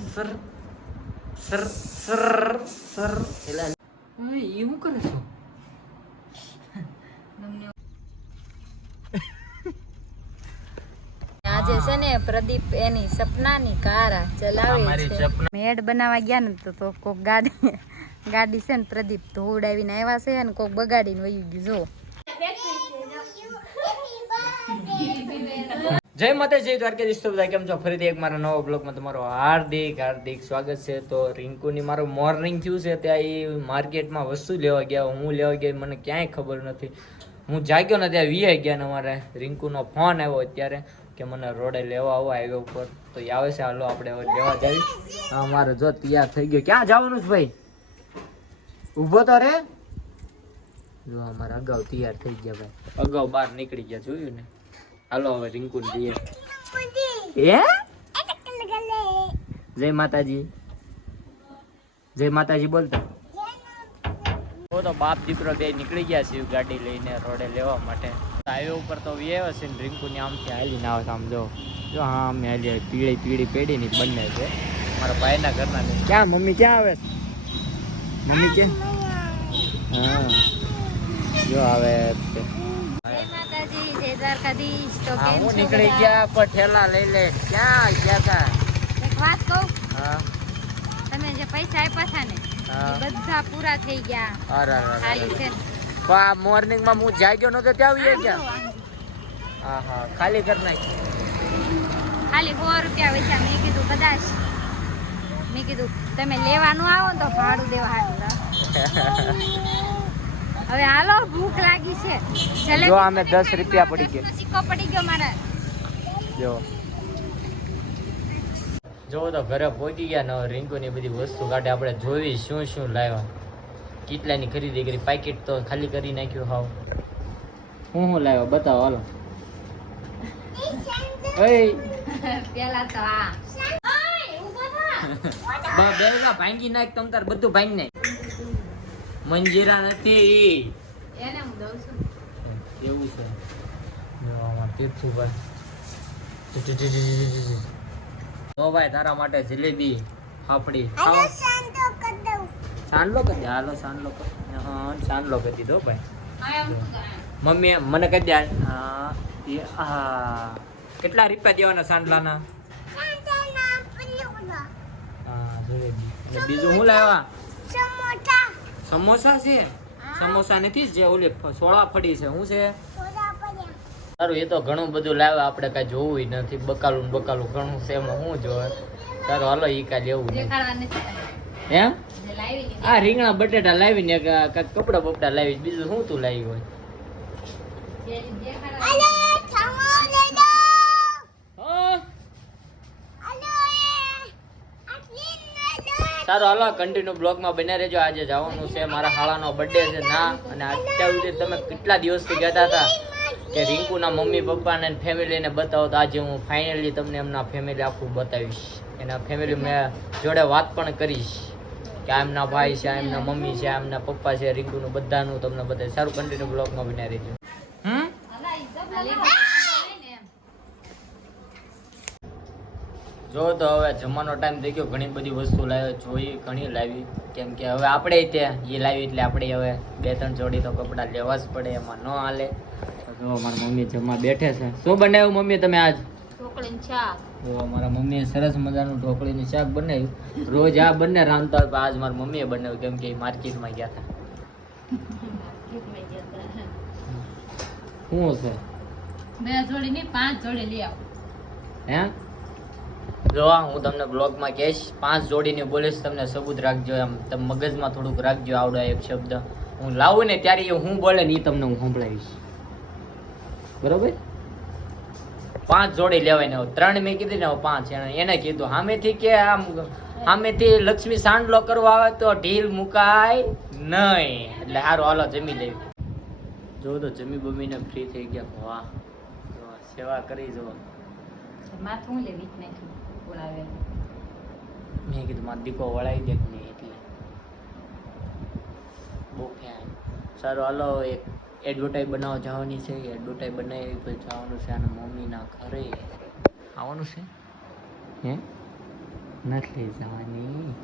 Sir sir sir sir ઓય ઈ હું કરે છો આજે છે ને પ્રદીપ એની સપનાની કાર આ ચલાવે છે. મેડ બનાવવા ગયા ને તો તો કોક ગાડી ગાડી છે ને પ્રદીપ ધોવડાવીને આવ્યા છે અને કોક બગાડીને વયું ગયું જો. જય માતાજી દ્વારકાધીશ. તો બધા કેમ છો? ફરીથી એક મારા નવા બ્લોગમાં તમારો હાર્દિક હાર્દિક સ્વાગત છે. તો રિંકુની મારું મોર્નિંગ થયું છે? ત્યાં એ માર્કેટમાં વસ્તુ લેવા ગયા હું લેવા ગયા મને ક્યાંય ખબર નથી. હું જાગ્યો ને ત્યાં વીઆઈ ગયા ને અમારે. રિંકુનો ફોન આવ્યો અત્યારે કે મને રોડે લેવા આવો હાઈવે ઉપર. તો એ આવે છે હાલો આપણે હવે લેવા હા, અમારે જો તૈયાર થઈ ગયો. ક્યાં જવાનું છે ભાઈ? ઊભો તો રે. જો અમારે અગાઉ તૈયાર થઈ ગયા ભાઈ. અગાઉ બહાર નીકળી ગયા જોયું ને? હાલો હવે રિંકુ જઈએ એ જય માતાજી જય માતાજી બોલતા તો તો બાપ દીકરો બે નીકળી ગયા છે ગાડી લઈને રોડે લેવા માટે. હાઈવે ઉપર તો વ્યવ છે ને રિંકુ ની આમથી હાલીને આવે છે આમ જો. જો હા અમે હાલી પીળી પીળી પેઢી ની બંને છે. મારા ભાઈના ઘરના ને ક્યાં? મમ્મી ક્યાં આવે છે? મમ્મી ક્યાં? હા. જો આવે દ્વારકાધીશ. તો કેમ છો નીકળી ગયા પણ ઠેલા લઈ લે. ક્યાં ગયા તા? એક વાત કહું? હા. તમે જે પૈસા આપ્યા હતા ને બધા પૂરા થઈ ગયા. અરે ખાલી છે. આ મોર્નિંગમાં હું જાગ્યો નતો ત્યાં આવી ગયા હા હા. ખાલી કર નાખી. ખાલી સો રૂપિયા વેચ્યા. મેં કીધું કદાચ મેં કીધું તમે લેવાનું આવો ને તો ભાડું દેવા હાટું હવે હાલો ભૂખ લાગી છે. જો અમે 10 રૂપિયા પડી ગયા. સિક્કો પડી ગયો મારા. જો. જો તો ઘરે પહોંચી ગયા ને રિંકુ ની બધી વસ્તુ કાઢે આપણે જોઈ શું શું લાવ્યા. કેટલાની ખરીદી કરી પેકેટ તો ખાલી કરી નાખ્યું હાવ. હું શું લાવ્યો? બતાવો હાલો. પેલા તો આ. ભાંગી નાખ તમ તાર બધું ભાંગી નાખ. મંજીરા નથી. એને હું દઉં છું. એવું છે. જો આમાં તીર્થુભાઈ તો ભાઈ તારા માટે જલેબી ફાફડી. સાંડલો કરી દે હાલો સાંડલો કરી હા સાંડલો કરી દીધો ભાઈ. એમ મમ્મી મને કહી દે હા કેટલા રૂપિયા દેવાના સાંડલાના બીજું શું લાવ્યા? સમોસા છે? સમોસા નથી જે ઓલી સોળા ફળી છે. શું છે? સારું એ તો ઘણું બધું લાવે. આપણે કાંઈ જોવું નથી. બકાલું ને બકાલું ઘણું છે. એમાં શું જોવે? સારું હાલો ઈ કાંઈ લેવું એમ? જે લાવી ને આ રીંગણા બટેટા લાવીને કાંઈક કપડા બપડા લાવી બીજું શું તું લાવી હોય જે દેખાડવા હા? સારું, હાલો કન્ટિન્યુ બ્લોગમાં બન્યા રહેજો. આજે જવાનું છે, મારા હાળાનો બર્થડે છે. ના, અને અત્યાર સુધી તમે કેટલા દિવસથી કહેતા હતા કે રિંકુના મમ્મી, પપ્પાને ફેમિલીને બતાવો, તો આજે હું ફાઇનલી તમને એમના ફેમિલી આખું બતાવીશ. એના ફેમિલી મેં જોડે વાત પણ કરીશ કે આ એમના ભાઈ છે, આ એમના મમ્મી છે, આ એમના પપ્પા છે, રિંકુનું બધાનું તમને બતાવીશ. સારું કન્ટિન્યુ બ્લોગમાં બન્યા રહેજો. હમ? જો તો હવે જમવાનો ટાઈમ થઈ ગયો. ઘણી બધી વસ્તુ લાવ્યો જોઈ ઘણી લાવી. કેમ કે હવે આપણે ત્યાં એ લાવી એટલે આપણે હવે બે ત્રણ જોડી તો કપડાં લેવા જ પડે એમાં ન હાલે. જો મારા મમ્મી જમવા બેઠે છે. શું બનાવ્યું મમ્મી તમે આજ? તો મારા મમ્મીએ સરસ મજાનું ઢોકળીનું શાક બનાવ્યું. રોજ આ બંને રાંધતા હોય આજ મારા મમ્મીએ બનાવ્યું કેમ કે એ માર્કેટમાં ગયા હતા. શું છે? બે જોડી નહીં પાંચ જોડી લઈ આવો. હે? જો હું તમને બ્લોગમાં કહીશ, પાંચ જોડીની બોલીશ તમને સબૂત રાખજો એમ. તમે મગજમાં થોડુંક રાખજો આવડો એક શબ્દ. હું લાવું ને ત્યારે એ હું બોલે ને એ તમને હું સંભળાવીશ. બરોબર? પાંચ જોડી લેવાય ને ત્રણ મેં કીધી ને પાંચ. એને એને કીધું સામેથી કે આમ સામેથી લક્ષ્મી સાંડલો કરવા આવે તો ઢીલ મુકાય નહીં. એટલે સારું હાલો, જમી લેવી જો તો જમી બમીને ફ્રી થઈ ગયા. વાહ સેવા કરી જો. માથું લેવી જ નાખ્યું બોલાવે. મેં કીધું મારો દીકો વળાવી દે ને નહીં એટલે. બહુ ક્યાં સારું હાલો એક એડવર્ટાઈઝ બનાવવા જવાની છે. એડવર્ટાઈઝ બનાવી પછી જવાનું છે અને મમ્મીના ઘરે. આવવાનું છે? હે? નથી લઈ જવાની.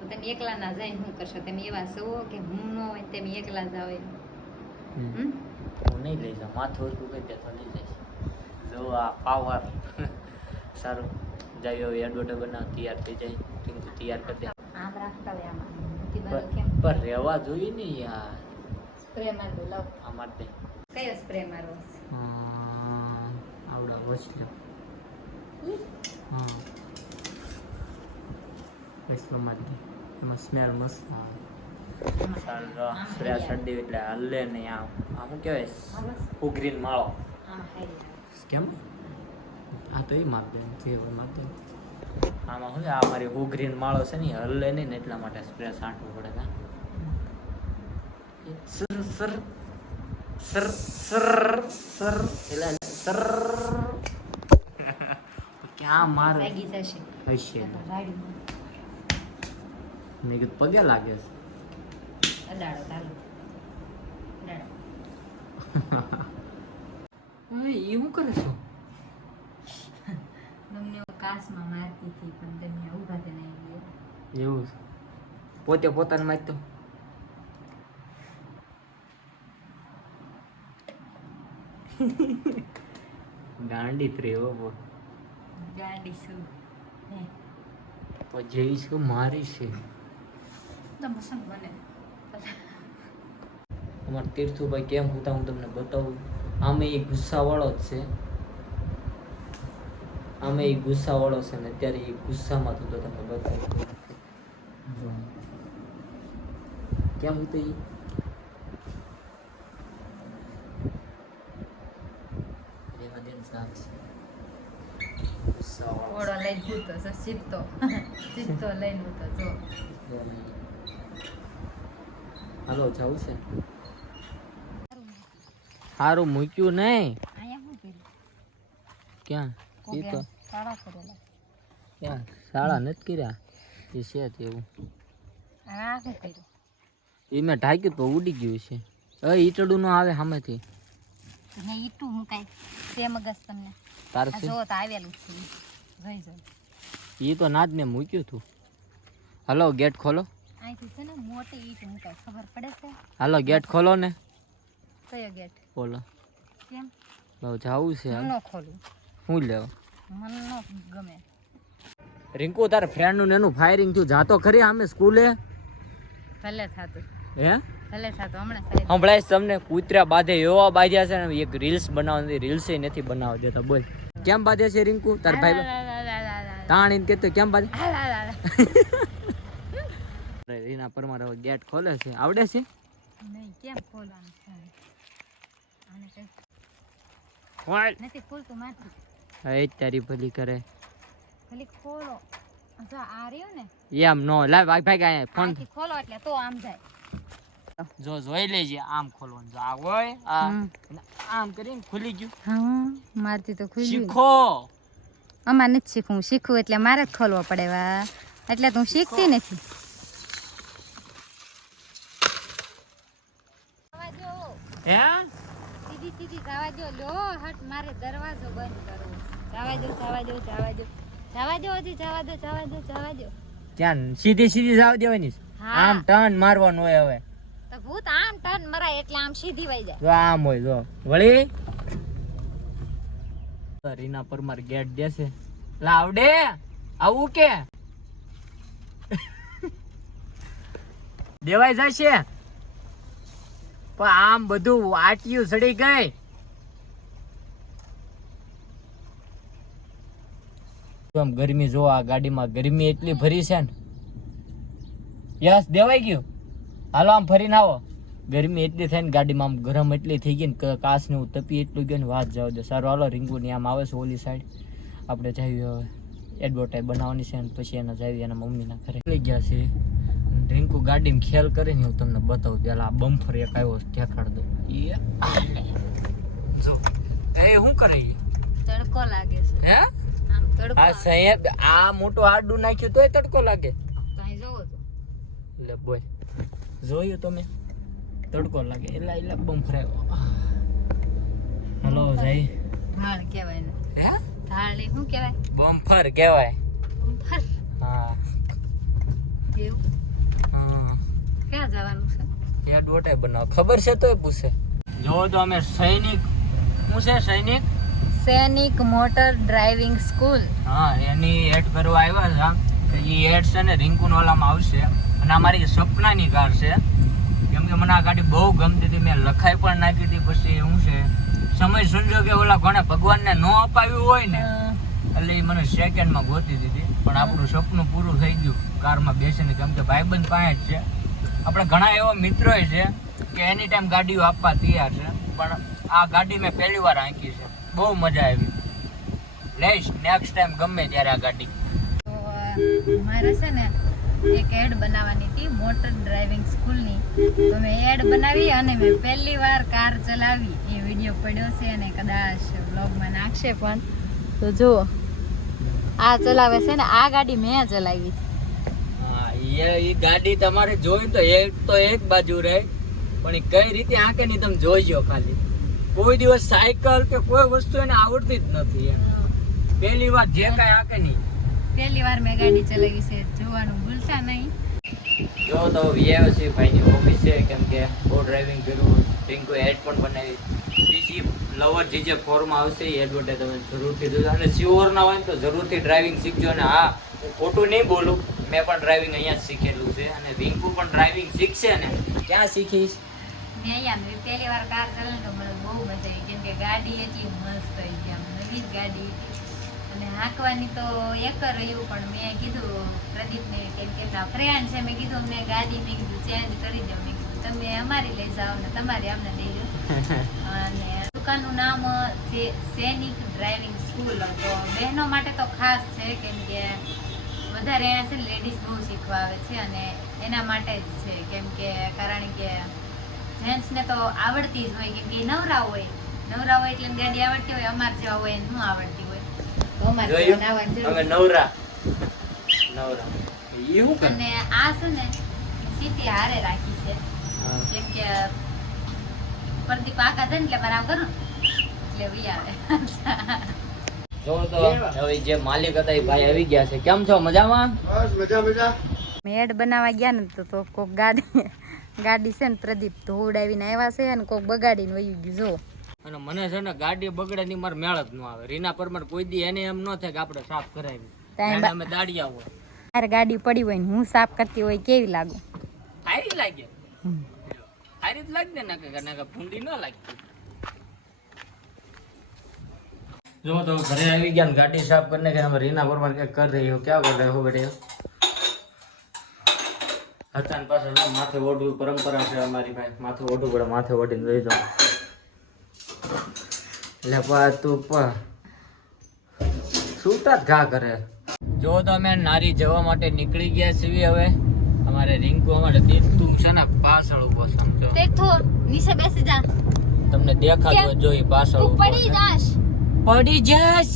તો તમે એકલા ના જાય શું કરશો? તમે એવા સૌ કે હું ન હોય તમે એકલા જાવ એમ હમ. હમ? હું નહીં લઈ જાઉં. માથું ઓછું દે તો લઈ જઈશ. જો આ પાવર સારું. જાય હવે એડવર્ટ બનાવ તૈયાર થઈ જાય. ટીંકુ તૈયાર કરી દે. આમ રાખતા હોય આમાં. પર રહેવા જોઈએ ને યાર. સ્પ્રે માર લવ. આ માટે કયો સ્પ્રે મારવો? આવડા વસલો હા વસલો માટે એમાં સ્મેલ મસ્ત આવે. સ્પ્રે હારી એટલે હલ્લે નહીં આમ. આમ શું કહેવાય આવે. માળો. આવે. કેમ? આ તો એ માપ દે જે હોય માપ દે આમાં શું આ મારી ઉઘરીને માળો છે ને હલે નહીં ને એટલા માટે સ્પ્રે છાંટવું પડે કા sir sir sir sir sir એટલે સર. ક્યાં મારે હશે. મેં કીધું પગે લાગે છે. અડાડો ચાલો. અડાડો. એ શું કરે છો? તમને મારતી હતી પણ તમે ઊભા થઈને આવી ગયો એવું છે. પોતે પોતાને મારતો. ગાંડી ત્રેવો બો. ગાંડી શું? તો જેવી મારી છે. બને અમારા તીર્થુભાઈ કેમ હતા હું તમને બતાવું? આમે એ ગુસ્સાવાળો જ છે. આમે એ ગુસ્સાવાળો છે ને અત્યારે એ ગુસ્સામાં હતો તો તમને બતાવી. કેમ હતો એ ઓળો લઈને ભૂતો છે સીધો સીધો લઈને ભૂતો જો. હાલો જવું છે? સારું મૂક્યું નહીં? અહીંયા શું કર્યું? ક્યાં? એ તો કોકે કરેલા. ક્યાં? શાળા નથી કર્યા? એ છે તેવું આ શું કર્યું. એ મેં ઢાંક્યું તો ઉડી ગયું છે. હવે ઈટડું નો આવે સામેથી. ને ઈટું હું કાંઈ સેમ તમને. તાર જો તો આવેલું છે. જોઈ જોઈ. એ તો ના જ મેં મૂક્યું હતું હાલો ગેટ ખોલો. અહીંથી છે ને મોટી ઈટ હું ખબર પડે છે? હાલો ગેટ ખોલો ને. કયો ગેટ? બોલો. કેમ? બહુ જવું છે ન ખોલું. શું લેવા. મને ન ગમે. રિંકુ તાર ફ્રેન્ડનું ને એનું ફાયરિંગ થયું. જાતો ખરી અમે સ્કૂલે? ભલે થાતું. હે? ભલે થાતું હમણાં સાહેબ સંભળાય તમને કૂતરા બાધે એવા બાંધ્યા છે ને એક રીલ્સ બનાવવાની રીલ્સ નથી બનાવવા દેતા બોલ. કેમ બાંધે છે રિંકુ? તાર ભાઈ તાણીને કેતો કેમ બાંધે રીના પરમાર હવે ગેટ ખોલે છે. આવડે છે? નહીં કેમ ખોલવાનું છે? આને કંઈ નથી ખોલતું મારતું હવે જ તારી ભલી કરે. ભલી ખોલો. જો આ રહ્યો ને? એમ નો લા ભાઈ ભાઈ અહીંયા ફોન. ખોલો એટલે તો આમ જાય. જો જોઈ લેજે આમ ખોલવાનું. જો આ હોય આમ કરીને ખુલી ગયું. હા મારતી તો ખુલી શીખો. અમારે નથી શીખવું. શીખવું એટલે મારે જ ખોલવો પડે વા એટલે તો હું શીખતી નથી. હે? સીધી સીધી જવા દો લો હટ મારે દરવાજો બંધ કરવો જવા દો જવા દો જવા દો. જવા દો હજી જવા દો જવા દો જવા દો. ત્યાં સીધી સીધી જવા દેવાની આમ ટર્ન મારવાનું હોય હવે. તો ભૂત આમ ટર્ન મરાય એટલે આમ સીધી વઈ જાય. જો આમ હોય જો. વળી? રીના પરમાર ગેટ દેશે લાવડે! આવું કે? દેવાઈ જશે. પણ આમ બધું આટિયું સડી ગઈ. આમ ગરમી જો આ ગાડીમાં ગરમી એટલી ભરી છે ને. યસ દેવાઈ ગયું. હાલો આમ ફરીને આવો. ગરમી એટલી થઈ ને ગાડીમાં આમ ગરમ એટલી થઈ ગઈ ને કે હું તપી એટલું ગયો ને વાત જાવ દે. સારું હાલો રીંગુની આમ આવે છે ઓલી સાઈડ આપણે જઈએ હવે. એડવર્ટાઈઝ બનાવવાની છે ને પછી એના જઈએ એના મમ્મીના ઘરે. લઈ ગયા છે રિંકુ ગાડીમાં ખેલ કરીને હું તમને બતાવું. પેલા આ બમ્ફર એક આવ્યો ઠેકાડ એ જો. એ શું કરે તડકો લાગે છે. હે? આ સંયત આ મોટું આડું નાખ્યું તોય તડકો લાગે. કાંઈ જોવો તો. એટલે બોલ. જોયું તમે? તડકો લાગે. એલા એલા બમ્ફર ફરાયો. હાલો જાય. ભાણ કહેવાય ને હે? ઢાળી શું કહેવાય? બમ્ફર કહેવાય. બમ્ફર? હા. એવું? હા. ક્યાં જવાનું છે? એડવર્ટાઈ બનાવો. ખબર છે તોય પૂછે. જો તો અમે સૈનિક. હું છે સૈનિક? સૈનિક મોટર ડ્રાઇવિંગ સ્કૂલ હા એની એડ કરવા આવ્યા છે એ એડ છે ને રિંકુ ઓલામાં આવશે. અને અમારી સપનાની કાર છે કેમ કે મને આ ગાડી બહુ ગમતી હતી. મેં લખાઈ પણ નાખી હતી પછી શું છે સમય સંજોગે ઓલા કોને ભગવાનને ન અપાવ્યું હોય ને એટલે એ મને સેકન્ડમાં ગોતી દીધી. પણ આપણું સપનું પૂરું થઈ ગયું કારમાં બેસીને કેમ કે ભાઈબંધ પાસે જ છે. આપણે ઘણા એવા મિત્રો છે કે એની ટાઈમ ગાડીઓ આપવા તૈયાર છે. પણ આ ગાડી મેં પહેલી વાર આંકી છે. બહુ મજા આવી. લઈશ નેક્સ્ટ ટાઈમ ગમે ત્યારે આ ગાડી. મારે છે ને એક એડ બનાવવાની હતી મોટર ડ્રાઇવિંગ સ્કૂલની. તો મેં એડ બનાવી અને મેં પહેલી વાર કાર ચલાવી. એ વીડિયો પડ્યો છે અને કદાચ બ્લોગમાં નાખશે પણ. તો જુઓ આ ચલાવે છે ને આ ગાડી મેં ચલાવી. છે એ ગાડી તમારે જોઈ તો એક તો એક બાજુ રહે. પણ એ કઈ રીતે આંકે નહીં તમે જોઈજો ખાલી. કોઈ દિવસ સાયકલ કે કોઈ વસ્તુ એને આવડતી જ નથી એમ. પહેલી વાર જે કાંઈ આંકે નહીં. પહેલી વાર મેં ગાડી ચલાવી છે જોવાનું ભૂલતા નહીં. જો તો વીઆઈસી ભાઈની ઓફિસ છે કેમ કે બહુ ડ્રાઇવિંગ કર્યું ટિંકુ એડ પણ બનાવી. બીજી લવર જે જે ફોર્મ આવશે એ એડવર્ટે તમે જરૂરથી જોજો. અને શ્યોર ના હોય ને તો જરૂરથી ડ્રાઇવિંગ શીખજો. અને હા હું ખોટું નહીં બોલું. મેં પણ ડ્રાઇવિંગ અહીંયા જ શીખેલું છે. અને રિંકુ પણ ડ્રાઇવિંગ શીખશે ને? ક્યાં શીખીશ? મેં અહીંયા મેં પહેલી વાર કાર ચલાવી તો મને બહુ મજા આવી. કેમ કે ગાડી એટલી મસ્ત હતી આમ નવી જ ગાડી અને હાંકવાની તો એક રહ્યું પણ મેં કીધું પ્રદીપને કેમ કે ફ્રેન્ડ છે મેં કીધું અમને ગાડી મેં કીધું ચેન્જ કરી દો. મેં કીધું તમે અમારી લઈ જાઓ ને તમારી અમને દઈ દો. અને દુકાનનું નામ છે સૈનિક ડ્રાઇવિંગ સ્કૂલ તો બહેનો માટે તો ખાસ છે કેમ કે વધારે અહીંયા છે લેડીઝ બહુ શીખવા આવે છે અને એના માટે જ છે. કેમ કે કારણ કે જેન્ટ્સને તો આવડતી જ હોય કેમ કે નવરા હોય. નવરા હોય એટલે ગાડી આવડતી હોય અમાર જેવા હોય ન આવડતી હોય. તો અમાર. નવરા. નવરા. એ અને આ છે ને સીટી હારે રાખી છે. કેમ કે પ્રદીપ આકા છે ને એટલે મારે આમ કરું એટલે વી આવે. જો તો હવે જે માલિક હતા એ ભાઈ આવી ગયા છે. કેમ છો? મજામાં? બસ મજા મજા. મેડ બનાવવા ગયા ને તો તો કોક ગાડી ગાડી છે ને પ્રદીપ ધોવડાવીને આવ્યા છે અને કોક બગાડીને વયું ગયું જો. અને મને છે ને ગાડી બગડે ની મારે મેળ જ ન આવે. રીના પરમાર કોઈ દી એને એમ ન થાય કે આપણે સાફ કરાવી. અમે દાડિયા હોય. મારે ગાડી પડી હોય ને હું સાફ કરતી હોય કેવી લાગુ? હારી લાગે. હારી જ લાગે ને નાકે નાકે ભૂંડી ન લાગતી. જો તો ઘરે આવી ગયા ગાડી સાફ કરીને કે અમે રીના પરમાર કે કર રહી હો ક્યાં કર રહે હો બેટે હતા પાસે જો માથે ઓઢવું પરંપરા છે અમારી ભાઈ. માથે ઓઢવું પડે માથે ઓઢીને લઈ જાઓ. એટલે પા તું પા. સૂતા જ ઘા કરે. જો તો અમે નારી જવા માટે નીકળી ગયા છીએ હવે અમારે રિંકુ અમારે તીર્થું છે ને પાછળ ઊભો સમજો. તે નીચે બેસી જા. તમને દેખાતો જોઈ પાછળ પડી જાશ. પડી જાશ.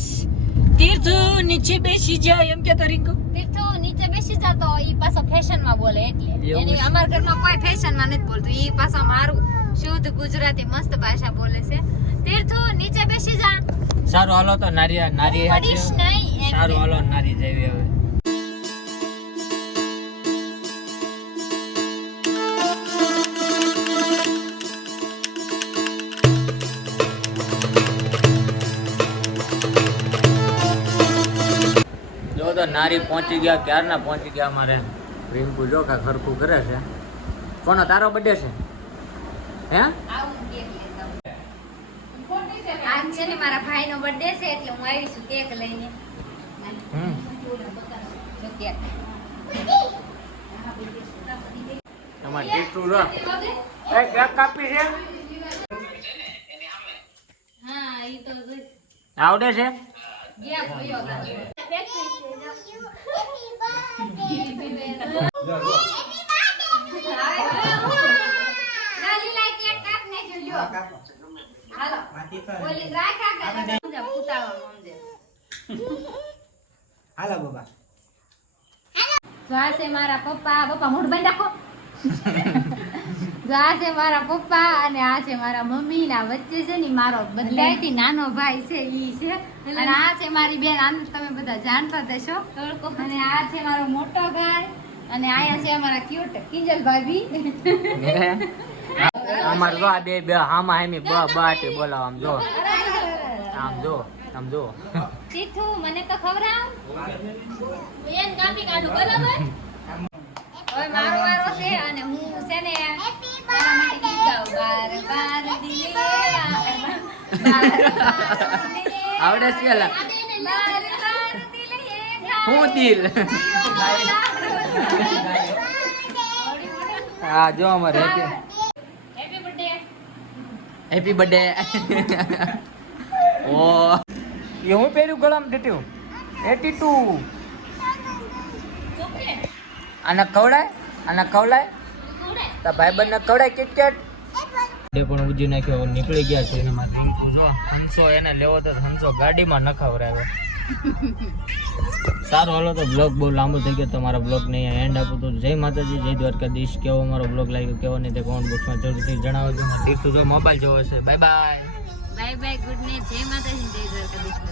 તીર્થુ નીચે બેસી જાય એમ કે તો રિંકુ. તીર્થો નીચે બેસી જા તો ઈ પાછો ફેશનમાં બોલે એટલે. એની અમાર ઘરમાં કોઈ ફેશનમાં નથી બોલતું. ઈ પાછા મારું શુદ્ધ ગુજરાતી મસ્ત ભાષા બોલે છે. તીર્થો નીચે બેસી જા. સારું હાલો તો નારી નારી પડીશ નહીં સારું હાલો નારી જેવી હવે. જો નારી પહોંચી ગયા ક્યારના પહોંચી ગયા અમારે? રિંકુ જો કા ખરખું કરે છે. કોનો? તારો બર્થડે છે? હે. આજ છે ને મારા ભાઈનો બર્થડે છે એટલે હું આવી છું કેક લઈને. હમ. જો કેક તમારે ટીસ્ટું લો એ કેક કાપી છે. હા ઈ તો આવડે છે? ગયા ભયો હાલો. બાબા તો આ છે મારા પપ્પા પપ્પા મોઢું બંધ રાખો જો આ છે મારા પપ્પા અને આ છે મારા મમ્મી ના વચ્ચે છે ને મારો બધાયથી નાનો ભાઈ છે ઈ છે. અને આ છે મારી બેન આમ તમે બધા જાણતા થશો અને આ છે મારો મોટો ભાઈ અને આયા છે અમારા ક્યુટ કિંજલ ભાભી. અમાર જો આ બે બે હામાં હામી બ બાટે બોલાવ આમ જો. આમ જો આમ જો. તીથુ મને તો ખવડાવ. બેન કાપી કાઢું બરાબર? હવે મારો વારો છે અને હું છે ને આવડે છે હું દિલ? હા જો અમારે happy happy birthday happy birthday ઓ. એ હું પહેર્યું ગળામ દીટ્યું એટી ટુ. આને કવડાય આને કવડાય તા ભાઈબંધને કવડાય કિટકેટ. એ પણ ઉજી નાખ્યો નીકળી ગયા છે એના માટે જો હંસો એને લેવો તો હંસો ગાડીમાં નખાવરાયો સારું હાલો તો બ્લોગ બહુ લાંબો થઈ ગયો તમારા બ્લોગ ને એન્ડ આપું તો જય માતાજી જય દ્વારકાધીશ. કેવો મારો બ્લોગ લાગ્યો કેવો નહીં તે કોમેન્ટ બોક્સમાં જરૂરથી જણાવજો. દીક્ષુ જો મોબાઈલ જોવો છે. Bye bye bye bye good night જય માતાજી જય દ્વારકાધીશ.